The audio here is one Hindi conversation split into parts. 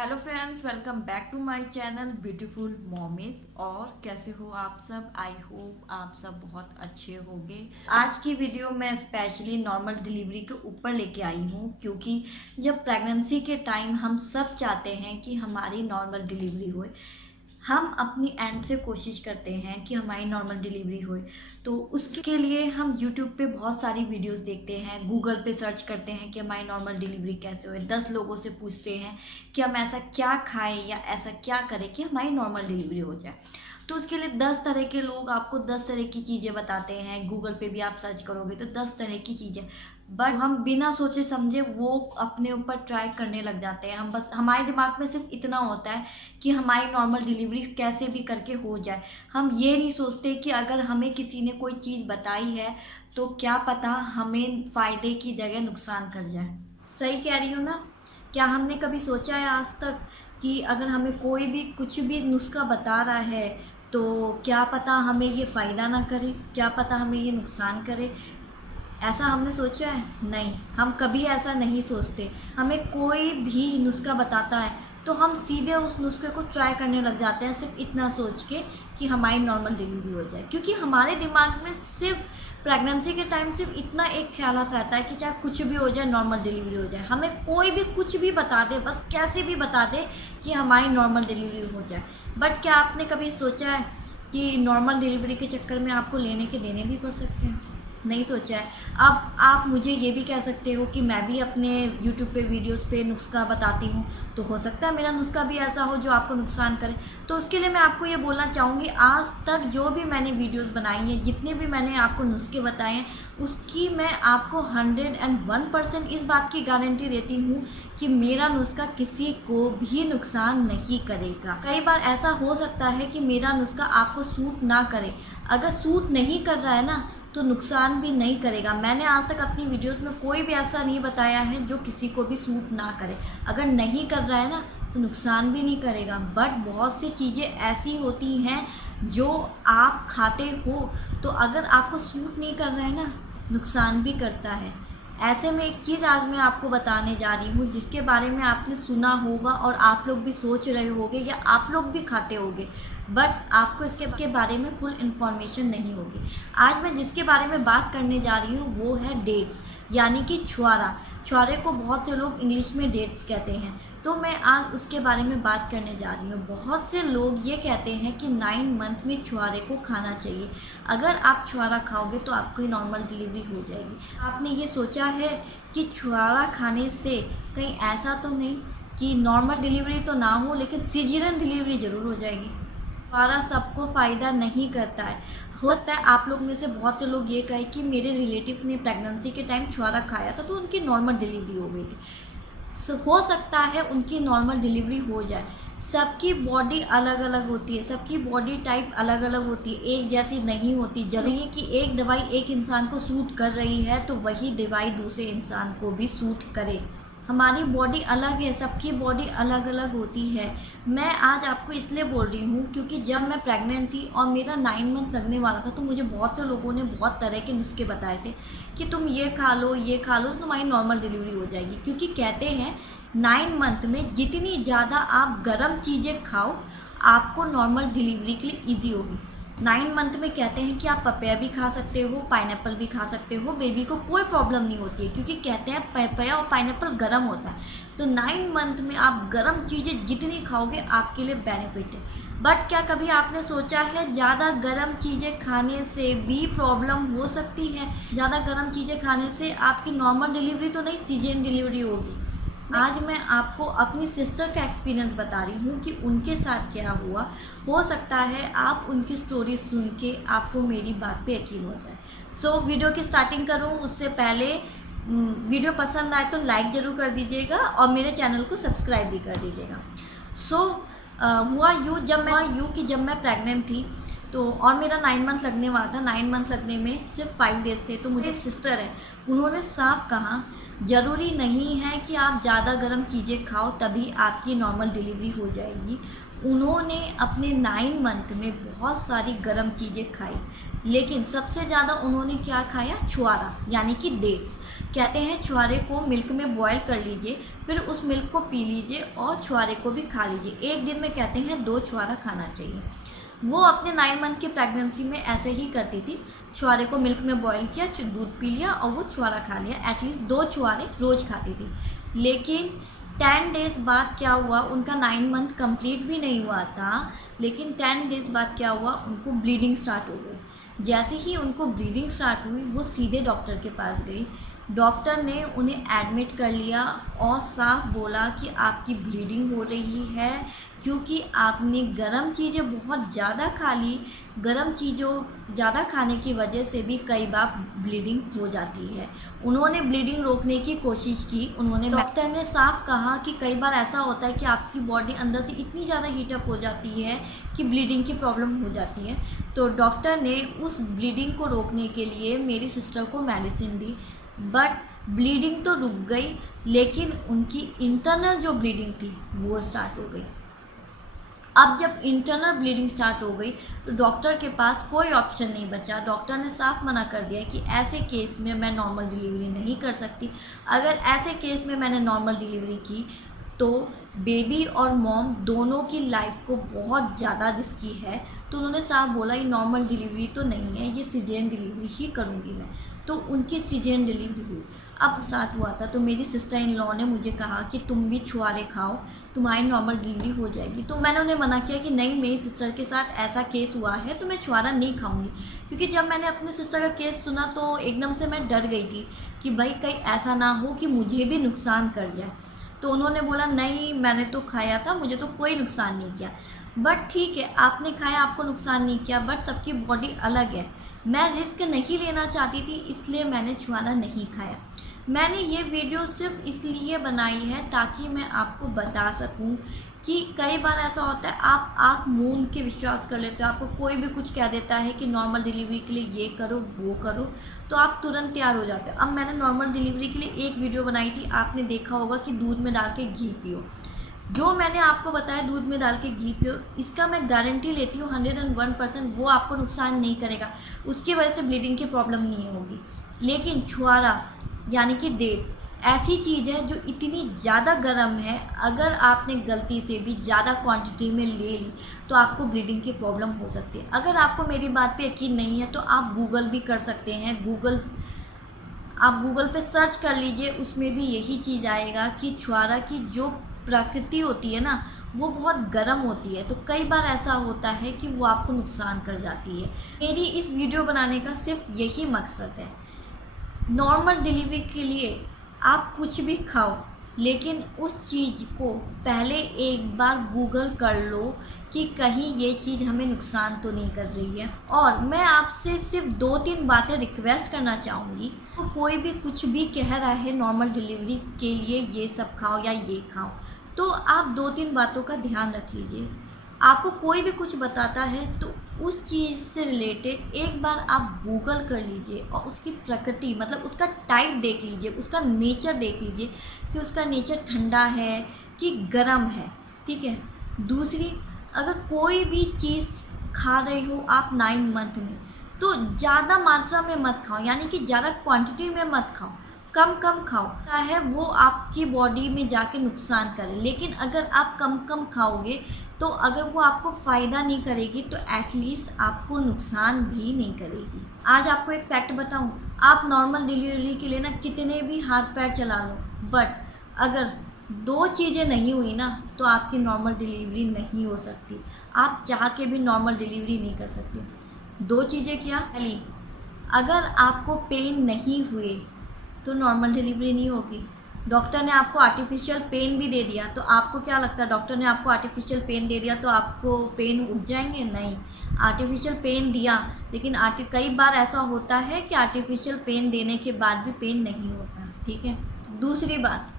Hello friends, welcome back to my channel beautiful mommies. और कैसे हो आप सब? आई होप आप सब बहुत अच्छे होंगे। आज की वीडियो मैं स्पेशली नॉर्मल डिलीवरी के ऊपर लेके आई हूँ, क्योंकि जब प्रेगनेंसी के टाइम हम सब चाहते हैं कि हमारी नॉर्मल डिलीवरी होए। हम अपनी एंड से कोशिश करते हैं कि हमारी नॉर्मल डिलीवरी होए, तो उसके लिए हम यूट्यूब पे बहुत सारी वीडियोस देखते हैं, गूगल पे सर्च करते हैं कि हमारी नॉर्मल डिलीवरी कैसे होए। 10 लोगों से पूछते हैं कि हम ऐसा क्या खाएं या ऐसा क्या करें कि हमारी नॉर्मल डिलीवरी हो जाए। तो उसके लिए 10 तरह के लोग आपको 10 तरह की चीज़ें बताते हैं। गूगल पे भी आप सर्च करोगे तो 10 तरह की चीज़ें, बट हम बिना सोचे समझे वो अपने ऊपर ट्राई करने लग जाते हैं। हम बस, हमारे दिमाग में सिर्फ इतना होता है कि हमारी नॉर्मल डिलीवरी कैसे भी करके हो जाए। हम ये नहीं सोचते कि अगर हमें किसी ने कोई चीज़ बताई है तो क्या पता हमें फ़ायदे की जगह नुकसान कर जाए। सही कह रही हूँ ना? क्या हमने कभी सोचा है आज तक कि अगर हमें कोई भी कुछ भी नुस्खा बता रहा है तो क्या पता हमें ये फ़ायदा ना करे, क्या पता हमें ये नुकसान करे? ऐसा हमने सोचा है? नहीं, हम कभी ऐसा नहीं सोचते। हमें कोई भी नुस्खा बताता है तो हम सीधे उस नुस्खे को ट्राई करने लग जाते हैं, सिर्फ इतना सोच के कि हमारी नॉर्मल डिलीवरी हो जाए। क्योंकि हमारे दिमाग में सिर्फ प्रेगनेंसी के टाइम सिर्फ इतना एक ख्याल रहता है कि चाहे कुछ भी हो जाए, नॉर्मल डिलीवरी हो जाए। हमें कोई भी कुछ भी बता दे, बस कैसे भी बता दे कि हमारी नॉर्मल डिलीवरी हो जाए। बट क्या आपने कभी सोचा है कि नॉर्मल डिलीवरी के चक्कर में आपको लेने के देने भी पड़ सकते हैं? नहीं सोचा है। अब आप मुझे ये भी कह सकते हो कि मैं भी अपने YouTube पे वीडियोस पे नुस्खा बताती हूँ, तो हो सकता है मेरा नुस्खा भी ऐसा हो जो आपको नुकसान करे। तो उसके लिए मैं आपको ये बोलना चाहूँगी, आज तक जो भी मैंने वीडियोस बनाई हैं, जितने भी मैंने आपको नुस्खे बताए हैं, उसकी मैं आपको 101% इस बात की गारंटी देती हूँ कि मेरा नुस्खा किसी को भी नुकसान नहीं करेगा। कई बार ऐसा हो सकता है कि मेरा नुस्खा आपको सूट ना करे। अगर सूट नहीं कर रहा है ना, तो नुकसान भी नहीं करेगा। मैंने आज तक अपनी वीडियोस में कोई भी ऐसा नहीं बताया है जो किसी को भी सूट ना करे। अगर नहीं कर रहा है ना, तो नुकसान भी नहीं करेगा। बट बहुत सी चीज़ें ऐसी होती हैं जो आप खाते हो, तो अगर आपको सूट नहीं कर रहा है ना, नुकसान भी करता है। ऐसे में एक चीज़ आज मैं आपको बताने जा रही हूँ जिसके बारे में आपने सुना होगा और आप लोग भी सोच रहे होगे या आप लोग भी खाते होगे, बट आपको इसके बारे में फुल इन्फॉर्मेशन नहीं होगी। आज मैं जिसके बारे में बात करने जा रही हूँ वो है डेट्स, यानी कि छुआरा। छुआरे को बहुत से लोग इंग्लिश में डेट्स कहते हैं, तो मैं आज उसके बारे में बात करने जा रही हूँ। बहुत से लोग ये कहते हैं कि 9 मंथ में छुआरे को खाना चाहिए। अगर आप छुआरा खाओगे तो आपकी नॉर्मल डिलीवरी हो जाएगी। आपने ये सोचा है कि छुआरा खाने से कहीं ऐसा तो नहीं कि नॉर्मल डिलीवरी तो ना हो लेकिन सीजरियन डिलीवरी ज़रूर हो जाएगी? छुआरा सबको फ़ायदा नहीं करता है। हो सकता है आप लोग में से बहुत से लोग ये कहें कि मेरे रिलेटिव्स ने प्रेगनेंसी के टाइम छुआरा खाया था तो उनकी नॉर्मल डिलीवरी हो गई थी। हो सकता है उनकी नॉर्मल डिलीवरी हो जाए। सबकी बॉडी अलग अलग होती है, सबकी बॉडी टाइप अलग अलग होती है, एक जैसी नहीं होती। जरूरी है कि एक दवाई एक इंसान को सूट कर रही है तो वही दवाई दूसरे इंसान को भी सूट करे। हमारी बॉडी अलग है, सबकी बॉडी अलग अलग होती है। मैं आज आपको इसलिए बोल रही हूँ क्योंकि जब मैं प्रेग्नेंट थी और मेरा 9 मंथ लगने वाला था तो मुझे बहुत से लोगों ने बहुत तरह के नुस्खे बताए थे कि तुम ये खा लो, ये खा लो, तो तुम्हारी नॉर्मल डिलीवरी हो जाएगी। क्योंकि कहते हैं 9 मंथ में जितनी ज़्यादा आप गर्म चीज़ें खाओ, आपको नॉर्मल डिलीवरी के लिए ईजी होगी। 9 मंथ में कहते हैं कि आप पपाया भी खा सकते हो, पाइनएप्पल भी खा सकते हो, बेबी को कोई प्रॉब्लम नहीं होती है। क्योंकि कहते हैं पपाया और पाइनएप्पल गर्म होता है, तो 9 मंथ में आप गर्म चीज़ें जितनी खाओगे आपके लिए बेनिफिट है। बट क्या कभी आपने सोचा है ज़्यादा गर्म चीज़ें खाने से भी प्रॉब्लम हो सकती है? ज़्यादा गर्म चीज़ें खाने से आपकी नॉर्मल डिलीवरी तो नहीं, सीजरियन डिलीवरी होगी। आज मैं आपको अपनी सिस्टर का एक्सपीरियंस बता रही हूँ कि उनके साथ क्या हुआ। हो सकता है आप उनकी स्टोरी सुन के आपको मेरी बात पे यकीन हो जाए। सो वीडियो की स्टार्टिंग करूँ उससे पहले वीडियो पसंद आए तो लाइक ज़रूर कर दीजिएगा और मेरे चैनल को सब्सक्राइब भी कर दीजिएगा। हुआ जब मैं प्रेग्नेंट थी तो और मेरा 9 मंथ लगने वाला था। 9 मंथ लगने में सिर्फ 5 डेज़ थे। तो मुझे एक सिस्टर है, उन्होंने साफ कहा ज़रूरी नहीं है कि आप ज़्यादा गर्म चीज़ें खाओ तभी आपकी नॉर्मल डिलीवरी हो जाएगी। उन्होंने अपने 9 मंथ में बहुत सारी गर्म चीज़ें खाई, लेकिन सबसे ज़्यादा उन्होंने क्या खाया? छुआरा, यानी कि डेट्स। कहते हैं छुहारे को मिल्क में बॉयल कर लीजिए, फिर उस मिल्क को पी लीजिए और छुहारे को भी खा लीजिए। एक दिन में कहते हैं 2 छुहारा खाना चाहिए। वो अपने 9 मंथ की प्रेगनेंसी में ऐसे ही करती थी। छुहारे को मिल्क में बॉयल किया, दूध पी लिया और वो छुहारा खा लिया। एटलीस्ट 2 छुहारे रोज़ खाती थी। लेकिन 10 डेज़ बाद क्या हुआ, उनका 9 मंथ कंप्लीट भी नहीं हुआ था, लेकिन 10 डेज़ बाद क्या हुआ, उनको ब्लीडिंग स्टार्ट हो गई। जैसे ही उनको ब्लीडिंग स्टार्ट हुई, वो सीधे डॉक्टर के पास गई। डॉक्टर ने उन्हें एडमिट कर लिया और साफ बोला कि आपकी ब्लीडिंग हो रही है क्योंकि आपने गर्म चीज़ें बहुत ज़्यादा खा ली। गर्म चीज़ों ज़्यादा खाने की वजह से भी कई बार ब्लीडिंग हो जाती है। उन्होंने ब्लीडिंग रोकने की कोशिश की। डॉक्टर ने साफ कहा कि कई बार ऐसा होता है कि आपकी बॉडी अंदर से इतनी ज़्यादा हीटअप हो जाती है कि ब्लीडिंग की प्रॉब्लम हो जाती है। तो डॉक्टर ने उस ब्लीडिंग को रोकने के लिए मेरी सिस्टर को मेडिसिन दी, बट ब्लीडिंग तो रुक गई, लेकिन उनकी इंटरनल जो ब्लीडिंग थी वो स्टार्ट हो गई। अब जब इंटरनल ब्लीडिंग स्टार्ट हो गई तो डॉक्टर के पास कोई ऑप्शन नहीं बचा। डॉक्टर ने साफ मना कर दिया कि ऐसे केस में मैं नॉर्मल डिलीवरी नहीं कर सकती। अगर ऐसे केस में मैंने नॉर्मल डिलीवरी की तो बेबी और मॉम दोनों की लाइफ को बहुत ज़्यादा रिस्की है। तो उन्होंने साफ बोला ये नॉर्मल डिलीवरी तो नहीं है, ये सीजेरियन डिलीवरी ही करूँगी मैं। तो उनकी सीजेरियन डिलीवरी हुई। अब स्टार्ट हुआ था तो मेरी सिस्टर इन लॉ ने मुझे कहा कि तुम भी छुहारे खाओ, तुम्हारी नॉर्मल डिलीवरी हो जाएगी। तो मैंने उन्हें मना किया कि नहीं, मेरी सिस्टर के साथ ऐसा केस हुआ है तो मैं छुहारा नहीं खाऊंगी। क्योंकि जब मैंने अपने सिस्टर का केस सुना तो एकदम से मैं डर गई थी कि भाई कहीं ऐसा ना हो कि मुझे भी नुकसान कर जाए। तो उन्होंने बोला नहीं, मैंने तो खाया था, मुझे तो कोई नुकसान नहीं किया। बट ठीक है, आपने खाया, आपको नुकसान नहीं किया, बट सबकी बॉडी अलग है। मैं रिस्क नहीं लेना चाहती थी, इसलिए मैंने छुहारा नहीं खाया। मैंने ये वीडियो सिर्फ इसलिए बनाई है ताकि मैं आपको बता सकूं कि कई बार ऐसा होता है आप आँख मूंद के विश्वास कर लेते हो। आपको कोई भी कुछ कह देता है कि नॉर्मल डिलीवरी के लिए ये करो वो करो, तो आप तुरंत तैयार हो जाते हो। अब मैंने नॉर्मल डिलीवरी के लिए एक वीडियो बनाई थी, आपने देखा होगा कि दूध में डाल के घी पियो। जो मैंने आपको बताया दूध में डाल के घी पियो, इसका मैं गारंटी लेती हूँ 101% वो आपको नुकसान नहीं करेगा, उसकी वजह से ब्लीडिंग की प्रॉब्लम नहीं होगी। लेकिन छुहारा यानी कि डेट्स ऐसी चीज़ है जो इतनी ज़्यादा गर्म है, अगर आपने गलती से भी ज़्यादा क्वांटिटी में ले ली तो आपको ब्लीडिंग की प्रॉब्लम हो सकती है। अगर आपको मेरी बात पे यकीन नहीं है तो आप गूगल भी कर सकते हैं। आप गूगल पे सर्च कर लीजिए, उसमें भी यही चीज़ आएगा कि छुहारा की जो प्रकृति होती है ना वो बहुत गर्म होती है। तो कई बार ऐसा होता है कि वो आपको नुकसान कर जाती है। मेरी इस वीडियो बनाने का सिर्फ यही मकसद है। नॉर्मल डिलीवरी के लिए आप कुछ भी खाओ, लेकिन उस चीज़ को पहले एक बार गूगल कर लो कि कहीं ये चीज़ हमें नुकसान तो नहीं कर रही है। और मैं आपसे सिर्फ 2-3 बातें रिक्वेस्ट करना चाहूँगी। तो कोई भी कुछ भी कह रहा है नॉर्मल डिलीवरी के लिए ये सब खाओ या ये खाओ, तो आप 2-3 बातों का ध्यान रख लीजिए। आपको कोई भी कुछ बताता है तो उस चीज़ से रिलेटेड एक बार आप गूगल कर लीजिए और उसकी प्रकृति मतलब उसका टाइप देख लीजिए, उसका नेचर देख लीजिए कि उसका नेचर ठंडा है कि गर्म है, ठीक है। दूसरी, अगर कोई भी चीज़ खा रहे हो आप 9 मंथ में तो ज़्यादा मात्रा में मत खाओ, यानी कि ज़्यादा क्वांटिटी में मत खाओ, कम कम खाओ, चाहे वो आपकी बॉडी में जाके नुकसान करे। लेकिन अगर आप कम कम खाओगे तो अगर वो आपको फ़ायदा नहीं करेगी तो एटलीस्ट आपको नुकसान भी नहीं करेगी। आज आपको एक फैक्ट बताऊं, आप नॉर्मल डिलीवरी के लिए ना कितने भी हाथ पैर चला लो, बट अगर 2 चीज़ें नहीं हुई ना तो आपकी नॉर्मल डिलीवरी नहीं हो सकती। आप चाह के भी नॉर्मल डिलीवरी नहीं कर सकते। 2 चीज़ें क्या? पहली, अगर आपको पेन नहीं हुए तो नॉर्मल डिलीवरी नहीं होगी। डॉक्टर ने आपको आर्टिफिशियल पेन भी दे दिया तो आपको क्या लगता है, डॉक्टर ने आपको आर्टिफिशियल पेन दे दिया तो आपको पेन उठ जाएंगे? नहीं, आर्टिफिशियल पेन दिया, लेकिन कई बार ऐसा होता है कि आर्टिफिशियल पेन देने के बाद भी पेन नहीं होता, ठीक है। दूसरी बात,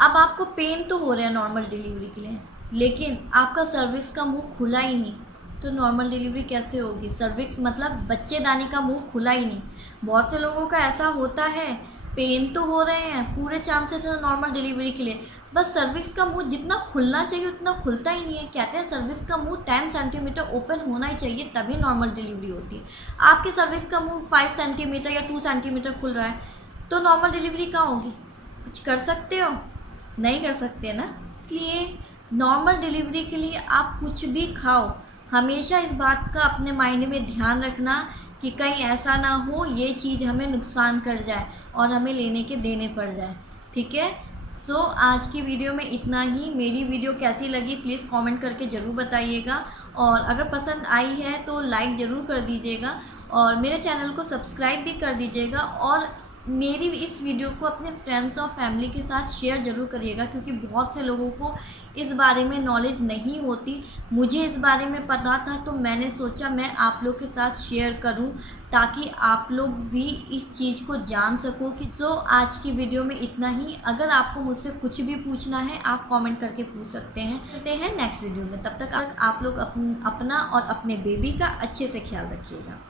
अब आपको पेन तो हो रहा है नॉर्मल डिलीवरी के लिए, लेकिन आपका सर्विक्स का मुंह खुला ही नहीं, तो नॉर्मल डिलीवरी कैसे होगी? सर्विक्स मतलब बच्चेदानी का मुंह खुला ही नहीं। बहुत से लोगों का ऐसा होता है, पेन तो हो रहे हैं, पूरे चांसेस है नॉर्मल डिलीवरी के लिए, बस सर्विक्स का मुंह जितना खुलना चाहिए उतना खुलता ही नहीं है। कहते हैं सर्विक्स का मुंह 10 सेंटीमीटर ओपन होना ही चाहिए तभी नॉर्मल डिलीवरी होती है। आपके सर्विक्स का मुंह 5 सेंटीमीटर या 2 सेंटीमीटर खुल रहा है, तो नॉर्मल डिलीवरी कहाँ होगी? कुछ कर सकते हो? नहीं कर सकते ना। इसलिए नॉर्मल डिलीवरी के लिए आप कुछ भी खाओ, हमेशा इस बात का अपने माइंड में ध्यान रखना कि कहीं ऐसा ना हो ये चीज़ हमें नुकसान कर जाए और हमें लेने के देने पड़ जाए। ठीक है। सो आज की वीडियो में इतना ही। मेरी वीडियो कैसी लगी प्लीज़ कमेंट करके ज़रूर बताइएगा, और अगर पसंद आई है तो लाइक ज़रूर कर दीजिएगा और मेरे चैनल को सब्सक्राइब भी कर दीजिएगा, और मेरी इस वीडियो को अपने फ्रेंड्स और फैमिली के साथ शेयर ज़रूर करिएगा, क्योंकि बहुत से लोगों को इस बारे में नॉलेज नहीं होती। मुझे इस बारे में पता था तो मैंने सोचा मैं आप लोग के साथ शेयर करूं, ताकि आप लोग भी इस चीज़ को जान सको कि आज की वीडियो में इतना ही। अगर आपको मुझसे कुछ भी पूछना है आप कमेंट करके पूछ सकते हैं। मिलते हैं नेक्स्ट वीडियो में, तब तक आप लोग अपना और अपने बेबी का अच्छे से ख्याल रखिएगा।